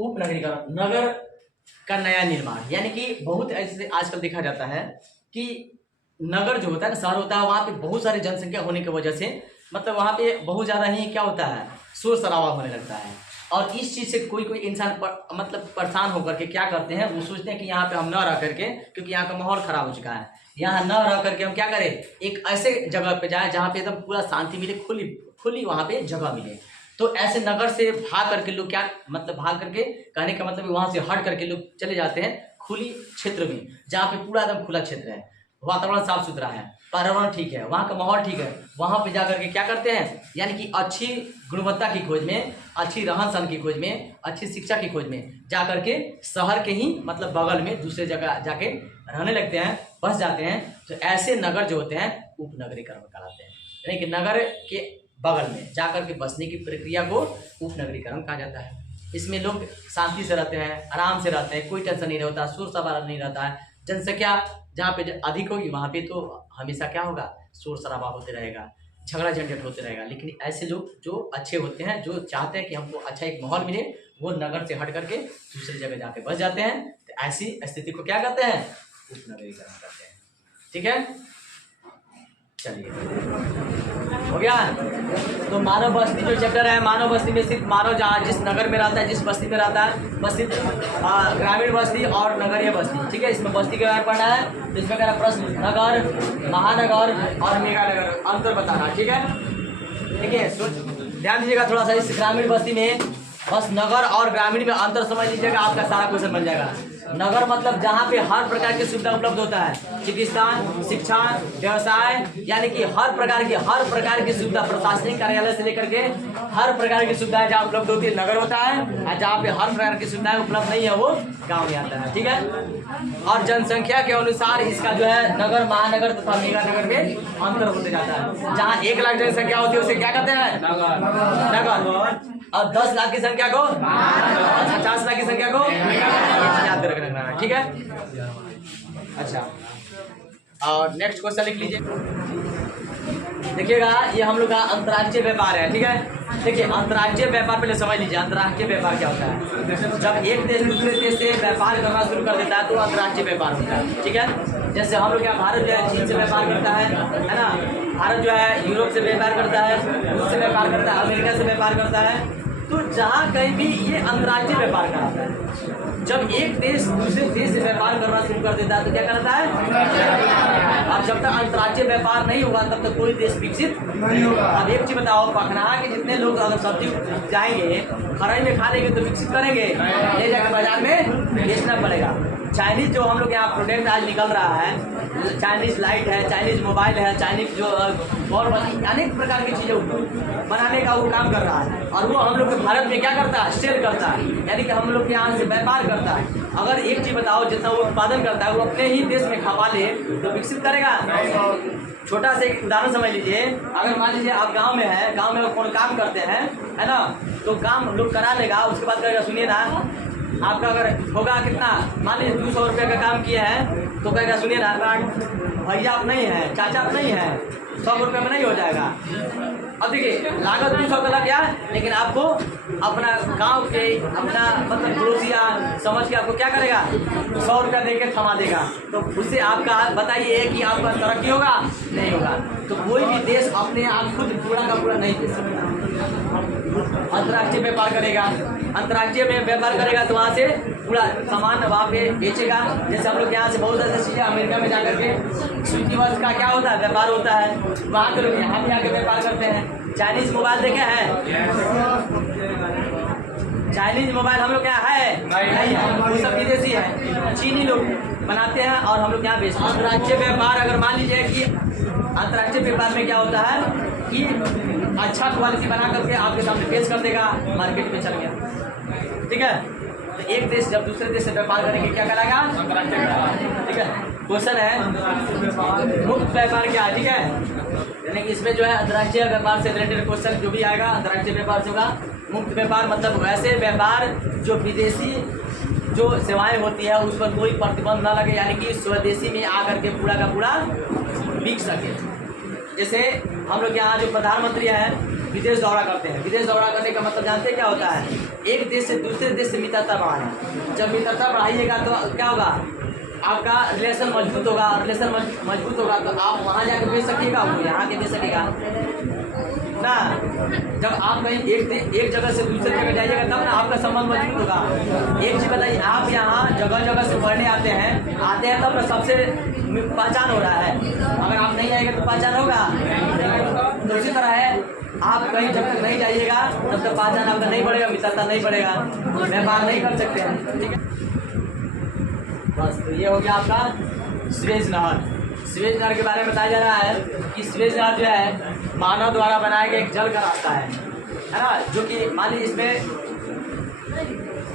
उपनगरीकरण, नगर का नया निर्माण, यानी कि बहुत ऐसे आजकल देखा जाता है कि नगर जो होता है ना, शहर होता है, वहाँ पे बहुत सारी जनसंख्या होने की वजह से मतलब वहाँ पे बहुत ज़्यादा ही क्या होता है, शोर शराबा होने लगता है। और इस चीज़ से कोई कोई इंसान मतलब परेशान होकर के क्या करते हैं, वो सोचते हैं कि यहाँ पे हम न रह करके, क्योंकि यहाँ का माहौल ख़राब हो चुका है, यहाँ न रह करके हम क्या करें, एक ऐसे जगह पे जाएं जहाँ पे एकदम पूरा शांति मिले, खुली खुली वहाँ पे जगह मिले। तो ऐसे नगर से भाग करके लोग क्या मतलब भाग करके, कहने का मतलब वहाँ से हट करके लोग चले जाते हैं खुली क्षेत्र में, जहाँ पे पूरा एकदम खुला क्षेत्र है, वातावरण साफ सुथरा है, पर्यावरण ठीक है, वहाँ का माहौल ठीक है। वहाँ पे जा करके क्या करते हैं, यानी कि अच्छी गुणवत्ता की खोज में, अच्छी रहन सहन की खोज में, अच्छी शिक्षा की खोज में जा करके शहर के ही मतलब बगल में दूसरे जगह जाके रहने लगते हैं, बस जाते हैं। तो ऐसे नगर जो होते हैं उपनगरीकरण कहलाते हैं, यानी कि नगर के बगल में जाकर के बसने की प्रक्रिया को उपनगरीकरण कहा जाता है। इसमें लोग शांति से रहते हैं, आराम से रहते हैं, कोई टेंशन नहीं रहता, शोर शराबा नहीं रहता है। जनसंख्या जहाँ पे अधिक होगी वहाँ पे तो हमेशा क्या होगा, शोर शराबा होते रहेगा, झगड़ा झंझट होते रहेगा। लेकिन ऐसे लोग जो अच्छे होते हैं, जो चाहते हैं कि हमको अच्छा एक माहौल मिले, वो नगर से हट करके दूसरी जगह जाके बस जाते हैं। तो ऐसी स्थिति को क्या कहते हैं, उपनगरीकरण कहते हैं। ठीक है, चलिए हो गया। तो मानव बस्ती जो चैप्टर है, मानव बस्ती में सिर्फ मानव जहाँ जिस नगर में रहता है, जिस बस्ती में रहता है, बस सिर्फ ग्रामीण बस्ती और नगरीय बस्ती। ठीक है, इसमें बस्ती के बारे में पढ़ना है। तो इसमें कह रहा प्रश्न, नगर, महानगर और मेगानगर अंतर बताना। ठीक है, देखिए ध्यान दीजिएगा थोड़ा सा, इस ग्रामीण बस्ती में बस नगर और ग्रामीण में अंतर समझ लीजिएगा, आपका सारा क्वेश्चन बन जाएगा। नगर मतलब जहाँ पे हर प्रकार की सुविधा उपलब्ध होता है, चिकित्सा, शिक्षा, व्यवसाय, यानी कि हर प्रकार की सुविधा, प्रशासनिक कार्यालय से लेकर के हर प्रकार की सुविधाएं जहाँ उपलब्ध होती है नगर होता है, और जहाँ पे हर प्रकार की सुविधाएं उपलब्ध नहीं है वो गाँव में आता है। ठीक है, और जनसंख्या के अनुसार इसका जो है नगर, महानगर तथा मेगानगर में अंतर होते जाता है। जहाँ 1 लाख जनसंख्या होती है उसे क्या कहते हैं, नगर, और 10 लाख की संख्या को, 50 लाख की संख्या को याद रखना है। ठीक है, अच्छा, और नेक्स्ट क्वेश्चन लिख लीजिए। देखिएगा, ये हम लोग का अंतर्राज्यीय व्यापार है। ठीक है, देखिए अंतर्राज्यीय व्यापार पहले समझ लीजिए, अंतर्राष्ट्रीय व्यापार क्या होता है। जब एक देश दूसरे देश से व्यापार करना शुरू कर देता है तो अंतर्राष्ट्रीय व्यापार होता है। ठीक है, जैसे हम लोग यहाँ भारत जो है चीन से व्यापार करता है ना, भारत जो है यूरोप से व्यापार करता है, रूस से व्यापार करता है, अमेरिका से व्यापार करता है। तो जहाँ कहीं भी ये अंतर्राष्ट्रीय व्यापार कहलाता है। जब एक देश दूसरे देश से व्यापार करना शुरू कर देता है तो क्या कहलाता है, अब जब तक अंतर्राष्ट्रीय व्यापार नहीं होगा तब तक कोई देश विकसित नहीं होगा। अब एक चीज बताओ, पखनाहा के जितने लोग अगर सब्जी जाएंगे खराई में खा लेंगे तो विकसित करेंगे, ले जाकर बाजार में बेचना पड़ेगा। चाइनीज जो हम लोग यहाँ प्रोडक्ट आज निकल रहा है, चाइनीज लाइट है, चाइनीज मोबाइल है, चाइनीज जो और अनेक प्रकार की चीज़ें बनाने का वो काम कर रहा है, और वो हम लोग के भारत में क्या करता है, सेल करता है, यानी कि हम लोग के यहाँ से व्यापार करता है। अगर एक चीज़ बताओ, जितना वो उत्पादन करता है वो अपने ही देश में खपा ले तो विकसित करेगा। छोटा सा एक उदाहरण समझ लीजिए, अगर मान लीजिए आप गांव में है, गांव में कौन काम करते हैं, है ना, तो काम लोग करा लेगा, उसके बाद कहेगा सुनिए ना, आपका अगर होगा कितना, मान लीजिए 200 रुपये का काम किया है तो कहेगा सुनिए ना भैया आप नहीं है, चाचा आप नहीं है, 100 रुपये में नहीं हो जाएगा। अब देखिए लागत 200 का लग गया, लेकिन आपको अपना गांव के अपना मतलब पड़ोसिया समझ के आपको क्या करेगा, 100 रुपया दे के थमा देगा। तो उससे आपका बताइए कि आपका तरक्की होगा, नहीं होगा। तो कोई भी देश अपने आप खुद पूरा का पूरा नहीं दे सकता, अंतर्राष्ट्रीय व्यापार करेगा। अंतर्राष्ट्रीय में व्यापार करेगा तो वहाँ से पूरा सामान वहाँ पे बेचेगा। जैसे हम लोग यहाँ से बहुत ऐसी चीज़ें अमेरिका में जाकर के सूती वस्त्र का क्या होता है, व्यापार होता है, वहाँ के लोग यहाँ भी आके व्यापार करते हैं। चाइनीज मोबाइल देखे हैं, चाइनीज मोबाइल हम लोग यहाँ है नहीं है, वो सब विदेशी है, चीनी लोग बनाते हैं और हम लोग यहाँ बेचते हैं। अंतर्राष्ट्रीय व्यापार अगर मान लीजिए कि अंतर्राष्ट्रीय व्यापार में क्या होता है कि अच्छा क्वालिटी बना करके आपके सामने पेश कर देगा, मार्केट में चल गया। ठीक है, तो एक देश जब दूसरे देश से व्यापार करेंगे क्या कराएगा, अंतर्राष्ट्रीय व्यापार। ठीक है, क्वेश्चन है मुक्त व्यापार क्या है। ठीक है, यानी कि इसमें जो है अंतर्राष्ट्रीय व्यापार से रिलेटेड क्वेश्चन जो भी आएगा अंतर्राष्ट्रीय व्यापार से होगा। मुक्त व्यापार मतलब वैसे व्यापार जो विदेशी जो सेवाएं होती है उस पर कोई प्रतिबंध न लगे, यानी कि स्वदेशी में आकर के पूरा का पूरा बिक सके। जैसे हम लोग यहाँ जो प्रधानमंत्री हैं विदेश दौरा करते हैं, विदेश दौरा करने का मतलब जानते हैं क्या होता है, एक देश से दूसरे देश से मित्रता बढ़ाना। जब मित्रता बढ़ाइएगा तो क्या होगा, आपका रिलेशन मजबूत होगा। रिलेशन मजबूत होगा तो आप वहाँ जाकर बेच सकिएगा, वो यहाँ के बेच सकेगा ना। जब आप कहीं एक जगह से दूसरे जगह जाइएगा तब ना आपका संबंध मजबूत होगा। एक चीज़ बताइए, आप यहाँ जगह जगह से पढ़ने आते हैं तब ना सबसे पहचान हो रहा है। अगर आप नहीं आएंगे तो पहचान होगा। तो इसी तरह है, आप कहीं जब तक नहीं जाइएगा तब तक पहचान आपका नहीं बढ़ेगा, मित्रता नहीं बढ़ेगा, व्यापार नहीं कर सकते हैं। ठीक है, बस तो ये हो गया आपका सुएज नहर। सुएज नहर के बारे में बताया जा रहा है कि सुएज नहर जो है मानव द्वारा बनाया गया एक जल का रास्ता है ना, जो कि मान लीजिए इसमें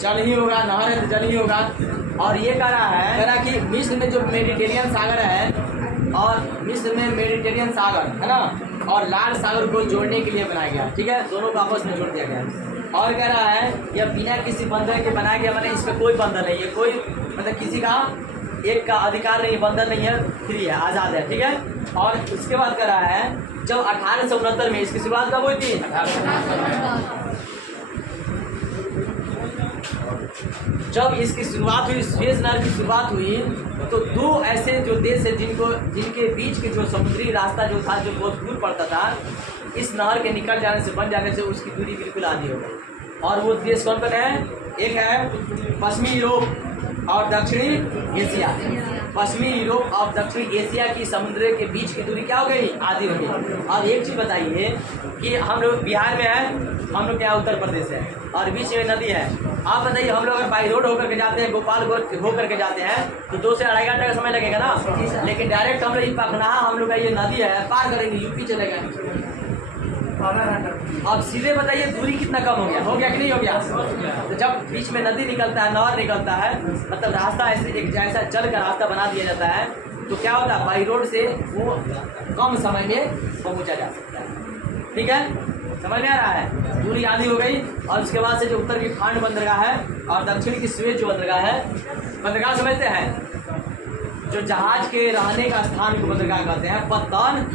जल ही होगा, नहर है तो जल ही होगा। और ये कह रहा कि मिस्र में जो मेडिटेरियन सागर है, और मिस्र में मेडिटेरियन सागर है ना, और लाल सागर को जोड़ने के लिए बनाया गया। ठीक है, दोनों को आपस में जोड़ दिया गया। और कह रहा है यह बिना किसी बंधन के बनाया गया, मतलब इस पर कोई बंधन नहीं है, कोई मतलब किसी का एक का अधिकार नहीं, बंधन नहीं है, फ्री है, आज़ाद है। ठीक है, और उसके बाद कह रहा है जब 1869 में इसकी शुरुआत कब हुई थी? जब इसकी शुरुआत हुई, सुएज नहर की शुरुआत हुई, तो दो ऐसे जो देश है जिनके बीच के जो समुद्री रास्ता जो था, जो बहुत दूर पड़ता था, इस नहर के निकल जाने से, बन जाने से उसकी दूरी बिल्कुल आधी हो गई। और वो देश कौन कौन है? एक है पश्चिमी यूरोप और दक्षिणी एशिया। पश्चिमी यूरोप और दक्षिणी एशिया की समुद्र के बीच की दूरी क्या हो गई? आधी हो गई। और एक चीज़ बताइए कि हम लोग बिहार में हैं, हम लोग क्या उत्तर प्रदेश है, और बीच में नदी है। आप बताइए, हम लोग अगर बाई रोड होकर के जाते हैं, गोपालगंज होकर के जाते हैं, तो 2 से 2.5 घंटे का समय लगेगा ना। लेकिन डायरेक्ट हम लोग पखना, हम लोग का ये नदी है, पार करेंगे, यूपी चलेगा। अब सीधे बताइए दूरी कितना कम हो गया कि नहीं हो गया? तो जब बीच में नदी निकलता है, नहर निकलता है, मतलब रास्ता ऐसे एक जैसा जल का रास्ता बना दिया जाता है, तो क्या होता है, बाई रोड से वो कम समय में पहुंचा जा सकता है। ठीक है, समझ में आ रहा है? दूरी आधी हो गई। और उसके बाद से जो उत्तर की खांड बंदरगाह है और दक्षिण की सुएज जो बंदरगाह है, बंदरगाह समझते हैं, जो जहाज के रहने का स्थान को बंदरगाह कहते हैं। पत्तन,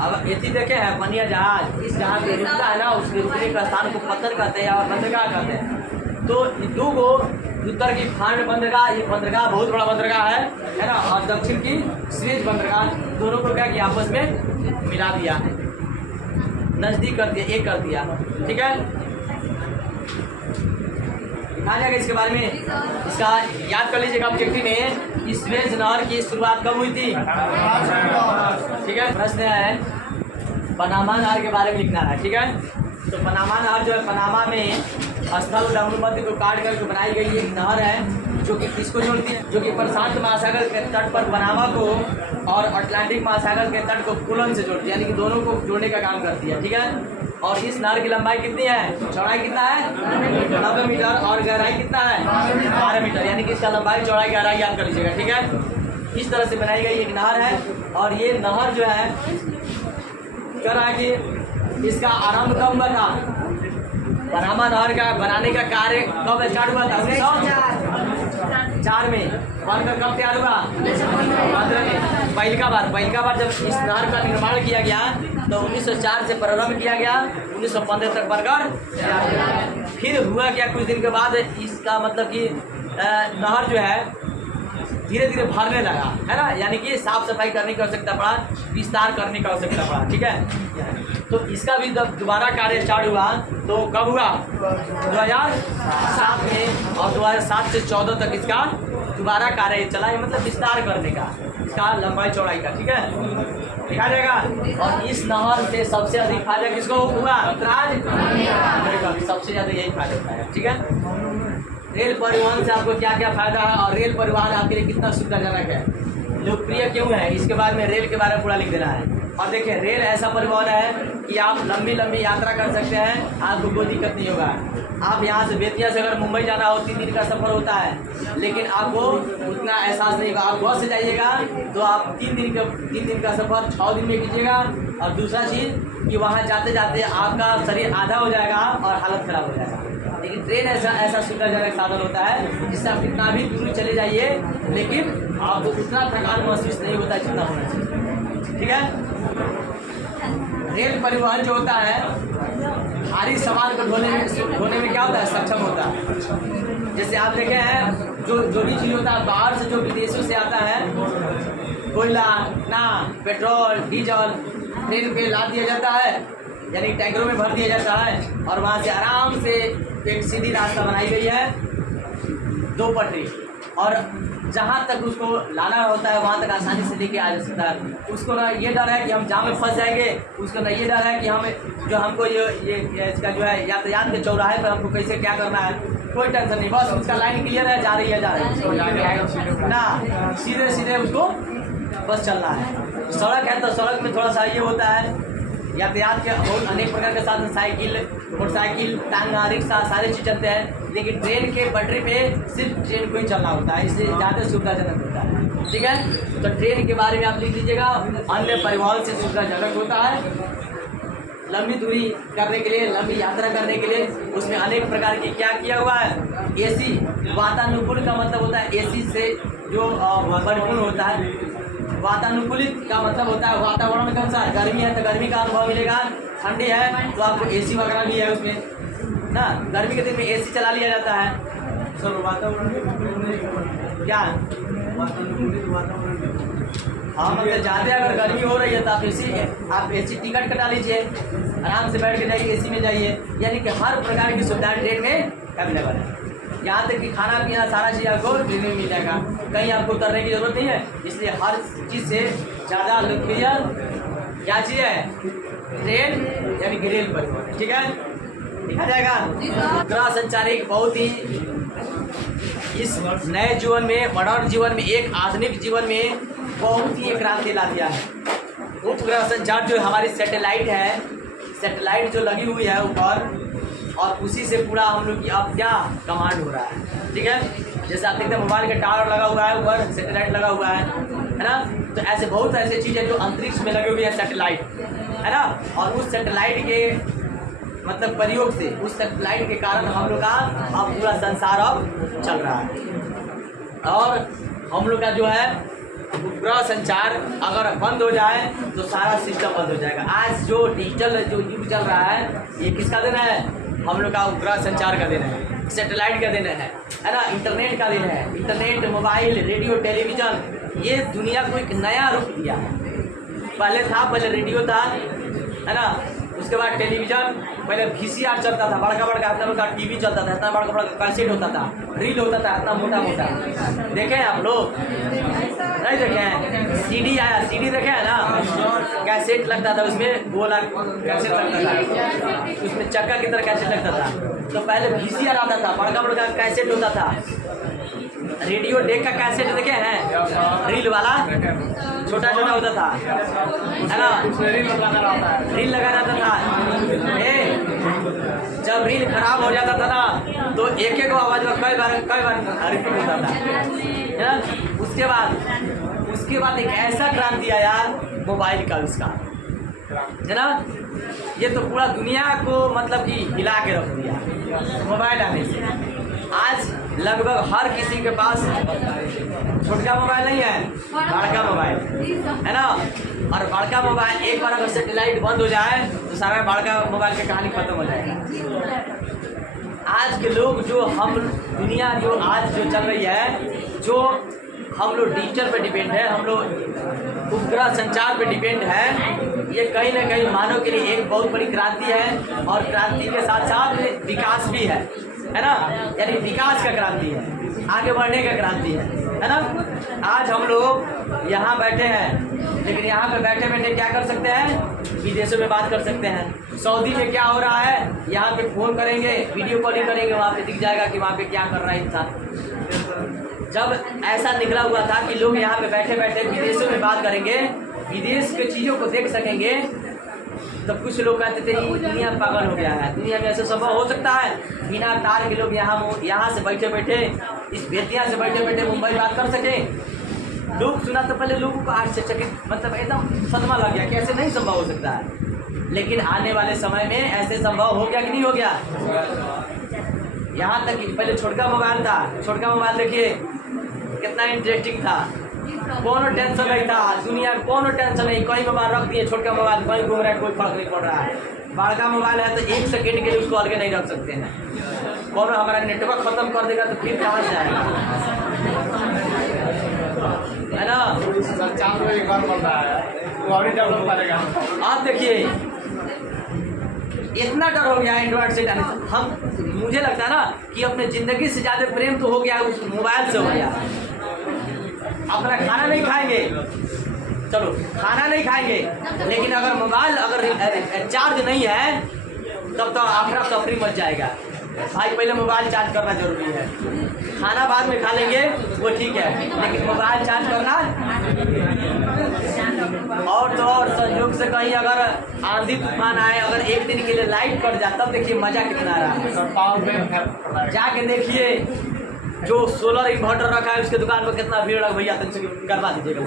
अब एथी देखे हैं पनिया जहाज, इस जहाज पे रुकता है ना, उसके रुकने का स्थान को पत्तन कहते हैं और बंदरगाह कहते हैं। तो दो गो उत्तर की खांड बंदरगाह, ये बंदरगाह बहुत बड़ा बंदरगाह है ना, और दक्षिण की सुएज बंदरगाह, दोनों को क्या किया, आपस में मिला दिया, नजदीक कर दिया, एक कर दिया। ठीक है, कहा जाएगा इसके बारे में, इसका याद कर लीजिएगा ऑब्जेक्टिव में कि सुएज नहर की शुरुआत कब हुई थी। ठीक है, प्रश्न है पनामा नहर के बारे में लिखना है। ठीक है, तो पनामा नहर जो है, पनामा में स्थल लंबमध्य को काट करके बनाई गई एक नहर है, जो कि किसको जोड़ती है, जो कि प्रशांत महासागर के तट पर पनामा को और अटलांटिक महासागर के तट को पुलन से जोड़ती है, यानी कि दोनों को जोड़ने का काम करती है। ठीक है, और इस नहर की लंबाई कितनी है, चौड़ाई कितना है, 90 मीटर, और गहराई कितना है, 12 मीटर, यानी कि इसका लंबाई चौड़ाई गहराई याद कर लीजिएगा। ठीक है, इस तरह से बनाई गई एक नहर है। और ये नहर जो है कह रहा है कि इसका आरंभ कब हुआ था, पनामा नहर का बनाने का कार्य कब स्टार्ट हुआ था? 1904 में। बनकर कब तैयार हुआ? 15 में। पहली बार जब इस नहर का निर्माण किया गया तो 1904 से प्रारंभ किया गया, 1915 तक बनकर फिर हुआ क्या, कुछ दिन के बाद इसका मतलब कि नहर जो है धीरे धीरे भरने लगा, है ना, यानी कि साफ सफाई करने की आवश्यकता पड़ा, विस्तार करने की आवश्यकता पड़ा। ठीक है, तो इसका भी जब दोबारा कार्य स्टार्ट हुआ तो कब हुआ? 2007 में, और 2007 से 14 तक इसका दोबारा कार्य चला, मतलब विस्तार करने का, इसका लंबाई चौड़ाई का। ठीक है, दिखा जाएगा। और इस नहर से सबसे अधिक फायदा किसको हुआ? सबसे ज़्यादा यही फायदा होता है। ठीक है, रेल परिवहन से आपको क्या क्या फायदा है, और रेल परिवहन आपके लिए कितना सुविधाजनक है, लोकप्रिय क्यों है, इसके बारे में, रेल के बारे में पूरा लिख देना है। और देखिए, रेल ऐसा परिवहन है कि आप लंबी लंबी यात्रा कर सकते हैं, आपको कोई दिक्कत नहीं होगा। आप यहाँ से बेतिया से अगर मुंबई जाना हो, 3 दिन का सफ़र होता है, लेकिन आपको उतना एहसास नहीं होगा। आप बस से जाइएगा तो आप 3 दिन का सफ़र 6 दिन में कीजिएगा। और दूसरा चीज़ कि वहाँ जाते जाते आपका शरीर आधा हो जाएगा और हालत ख़राब हो जाएगा। लेकिन ट्रेन ऐसा सुविधाजनक साधन होता है जिससे आप कितना भी दूर चले जाइए, लेकिन आपको उतना थकान महसूस नहीं होता जितना होना चाहिए। ठीक है, रेल परिवहन जो होता है भारी सामान को ढोने में क्या होता है, सक्षम होता है। जैसे आप देखे हैं जो भी चीज़ होता है बाहर से, जो विदेशों से आता है, कोयला ना पेट्रोल डीजल ट्रेन पे लाद दिया जाता है, यानी टैंकरों में भर दिया जाता है, और वहाँ से आराम से एक सीधी रास्ता बनाई गई है, 2 पटरी, और जहाँ तक उसको लाना होता है वहाँ तक आसानी से लेके आ जा सकता है। उसको ना ये डर है कि हम जाम में फंस जाएंगे, उसको ना ये डर है कि हमको ये इसका जो है यातायात के चौराहे पर हमको कैसे क्या करना है, कोई टेंशन नहीं, बस उसका लाइन क्लियर है, जा रही है ना, सीधे सीधे उसको बस चलना है। सड़क है तो सड़क में थोड़ा सा ये होता है, यातायात के बहुत अनेक प्रकार के साधन, साइकिल मोटरसाइकिल टांगा रिक्शा सारे चीज़ चलते हैं, लेकिन ट्रेन के पटरी पे सिर्फ ट्रेन को ही चलना होता है, इसलिए ज़्यादा सुविधाजनक होता है। ठीक है, तो ट्रेन के बारे में आप लिख लीजिएगा, अन्य परिवहन से सुविधाजनक होता है। लंबी दूरी करने के लिए, लंबी यात्रा करने के लिए उसमें अनेक प्रकार की क्या किया हुआ है, एसी वातानुकूल का मतलब होता है एसी से जो परिपूर्ण होता है। वातानुकूलित का मतलब होता है वातावरण कौन सा है, गर्मी है तो गर्मी का अनुभव मिलेगा, ठंडी है तो आपको एसी वगैरह भी है उसमें ना, गर्मी के दिन में एसी चला लिया जाता है। सर वातावरण क्या हाँ, मतलब ज़्यादा अगर गर्मी हो रही है तो आप एसी टिकट कटा लीजिए, आराम से बैठ के जाइए, एसी में जाइए, यानी कि हर प्रकार की सुविधा ट्रेन में अवेलेबल है। यहाँ तक कि खाना पीना सारा चीज़ आपको ट्रेन में मिल जाएगा, कहीं आपको उतरने की जरूरत नहीं है। इसलिए हर चीज़ से ज़्यादा लोकप्रिय क्या चीज़ है, ट्रेन यानी कि रेल परिवहन। ठीक है, देखा जाएगा। ग्रह संचार एक बहुत ही इस नए जीवन में, मॉडर्न जीवन में, एक आधुनिक जीवन में बहुत ही क्रांति ला दिया है। उपग्रह संचार जो हमारी सैटेलाइट है, सैटेलाइट जो लगी हुई है ऊपर, और उसी से पूरा हम लोग की अब क्या कमांड हो रहा है। ठीक है, जैसे आप देखते हैं मोबाइल का टावर लगा हुआ है, ऊपर सैटेलाइट लगा हुआ है ना, तो ऐसे बहुत ऐसे चीज़ें जो अंतरिक्ष में लगे हुए हैं सैटेलाइट, है ना, और उस सैटेलाइट के मतलब प्रयोग से, उस सैटेलाइट के कारण हम लोग का अब पूरा संसार अब चल रहा है। और हम लोग का जो है उपग्रह संचार अगर बंद हो जाए तो सारा सिस्टम बंद हो जाएगा। आज जो डिजिटल जो युग चल रहा है, ये किसका दिन है, हम लोग का उपग्रह संचार का दिन है, सैटेलाइट का दिन है ना, इंटरनेट का दिन है। इंटरनेट, मोबाइल, रेडियो, टेलीविज़न, ये दुनिया को एक नया रूप दिया है। पहले रेडियो था, है ना, उसके बाद टेलीविज़न, पहले VCR चलता था, बड़का बड़का इतना बड़का टीवी चलता था, इतना बड़का बड़का कैसेट होता था, रील होता था इतना मोटा मोटा। देखे हैं आप लोग, नहीं देखे हैं? CD आया, CD देखे हैं ना, कैसेट लगता था उसमें, गोला कैसेट लगता था, उसमें चक्का की तरह कैसेट लगता था। तो पहले VCR आता था, बड़का बड़का कैसेट होता था। रेडियो डेक का कैसेट देखे हैं, रील वाला छोटा छोटा होता था, है ना, रील लगा रहता था। जब रील खराब हो जाता था ना, तो एक एक आवाज में कई बार रिपीट होता था, है ना। उसके बाद एक ऐसा क्रांति आया मोबाइल का, उसका, है ना, ये तो पूरा दुनिया को मतलब कि हिला के रख दिया मोबाइल आने से। आज लगभग हर किसी के पास छोटा मोबाइल नहीं है, बड़का मोबाइल, है ना, और बड़का मोबाइल एक बार अगर सैटेलाइट बंद हो जाए तो सारा बड़का मोबाइल की कहानी खत्म हो जाएगी। आज के लोग जो दुनिया जो आज जो चल रही है, जो हम लोग डिजिटल पे डिपेंड है, हम लोग उपग्रह संचार पे डिपेंड है, ये कहीं ना कहीं मानव के लिए एक बहुत बड़ी क्रांति है, और क्रांति के साथ साथ विकास भी है ना, यानी विकास का क्रांति है, आगे बढ़ने का क्रांति है ना। आज हम लोग यहाँ बैठे हैं, लेकिन यहाँ पे बैठे बैठे क्या कर सकते हैं, विदेशों में बात कर सकते हैं। सऊदी में क्या हो रहा है, यहाँ पे फ़ोन करेंगे, वीडियो कॉलिंग करेंगे, वहाँ पे दिख जाएगा कि वहाँ पे क्या कर रहा है इंसान। जब ऐसा निकला हुआ था कि लोग यहाँ पे बैठे बैठे विदेशों में बात करेंगे, विदेश के चीज़ों को देख सकेंगे, तो कुछ लोग कहते थे ये दुनिया पागल हो गया है, दुनिया में ऐसा संभव हो सकता है बिना तार के लोग यहाँ से बैठे बैठे, इस बेतिया से बैठे बैठे मुंबई बात कर सके। लोग सुना तो पहले लोगों को आश्चर्यचकित, मतलब एकदम सदमा लग गया कि ऐसे नहीं संभव हो सकता है, लेकिन आने वाले समय में ऐसे संभव हो गया कि नहीं हो गया। यहाँ तक कि पहले छोटका मोबाइल था, छोटका मोबाइल देखिए कितना इंटरेस्टिंग था, कोनो टेंशन नहीं था, दुनिया में कोनो टेंशन नहीं, कहीं मोबाइल रख दिए, छोटका मोबाइल कहीं घूम रहा है, कोई फर्क नहीं पड़ रहा है। बड़का मोबाइल है तो 1 सेकेंड के लिए उसको अलग नहीं रख सकते हैं। कौन हमारा नेटवर्क खत्म कर देगा तो फिर कहाँ से आएगा, है ना। एक बार बन रहा है वो अभी डेवलप करेगा। आप देखिए इतना डर हो गया एंड्रॉइड से जाने से। हम मुझे लगता है ना कि अपने ज़िंदगी से ज़्यादा प्रेम तो हो गया उस मोबाइल से हो गया। अपना खाना नहीं खाएंगे, चलो खाना नहीं खाएंगे, लेकिन अगर मोबाइल अगर चार्ज नहीं है तब तो आखिर तफरी मच जाएगा। भाई पहले मोबाइल चार्ज करना जरूरी है, खाना बाद में खा लेंगे वो ठीक है, लेकिन मोबाइल चार्ज करना। और तो और संयोग से कहीं अगर आंधी तूफान आए, अगर एक दिन के लिए लाइट कट जाए तब देखिए मजा कितना रहा। जाके देखिए जो सोलर इन्वर्टर रखा है उसके दुकान पर कितना भीड़ लगा, भैया तो करवा दीजिएगा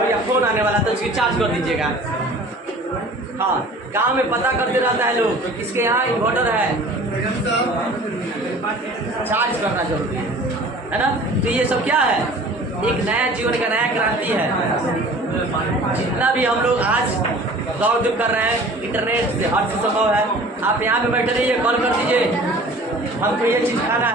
भैया, फोन आने वाला तो उसकी चार्ज कर दीजिएगा। हाँ, गांव में पता करते रहता है लोग किसके यहाँ इन्वर्टर है, चार्ज करना जरूरी है ना। तो ये सब क्या है, एक नया जीवन का नया क्रांति है। जितना भी हम लोग आज दौड़ धूप कर रहे हैं इंटरनेट से हर चीज संभव है। आप यहाँ पे बैठे रहिए, कॉल कर दीजिए, हमको ये चीज़ खाना है।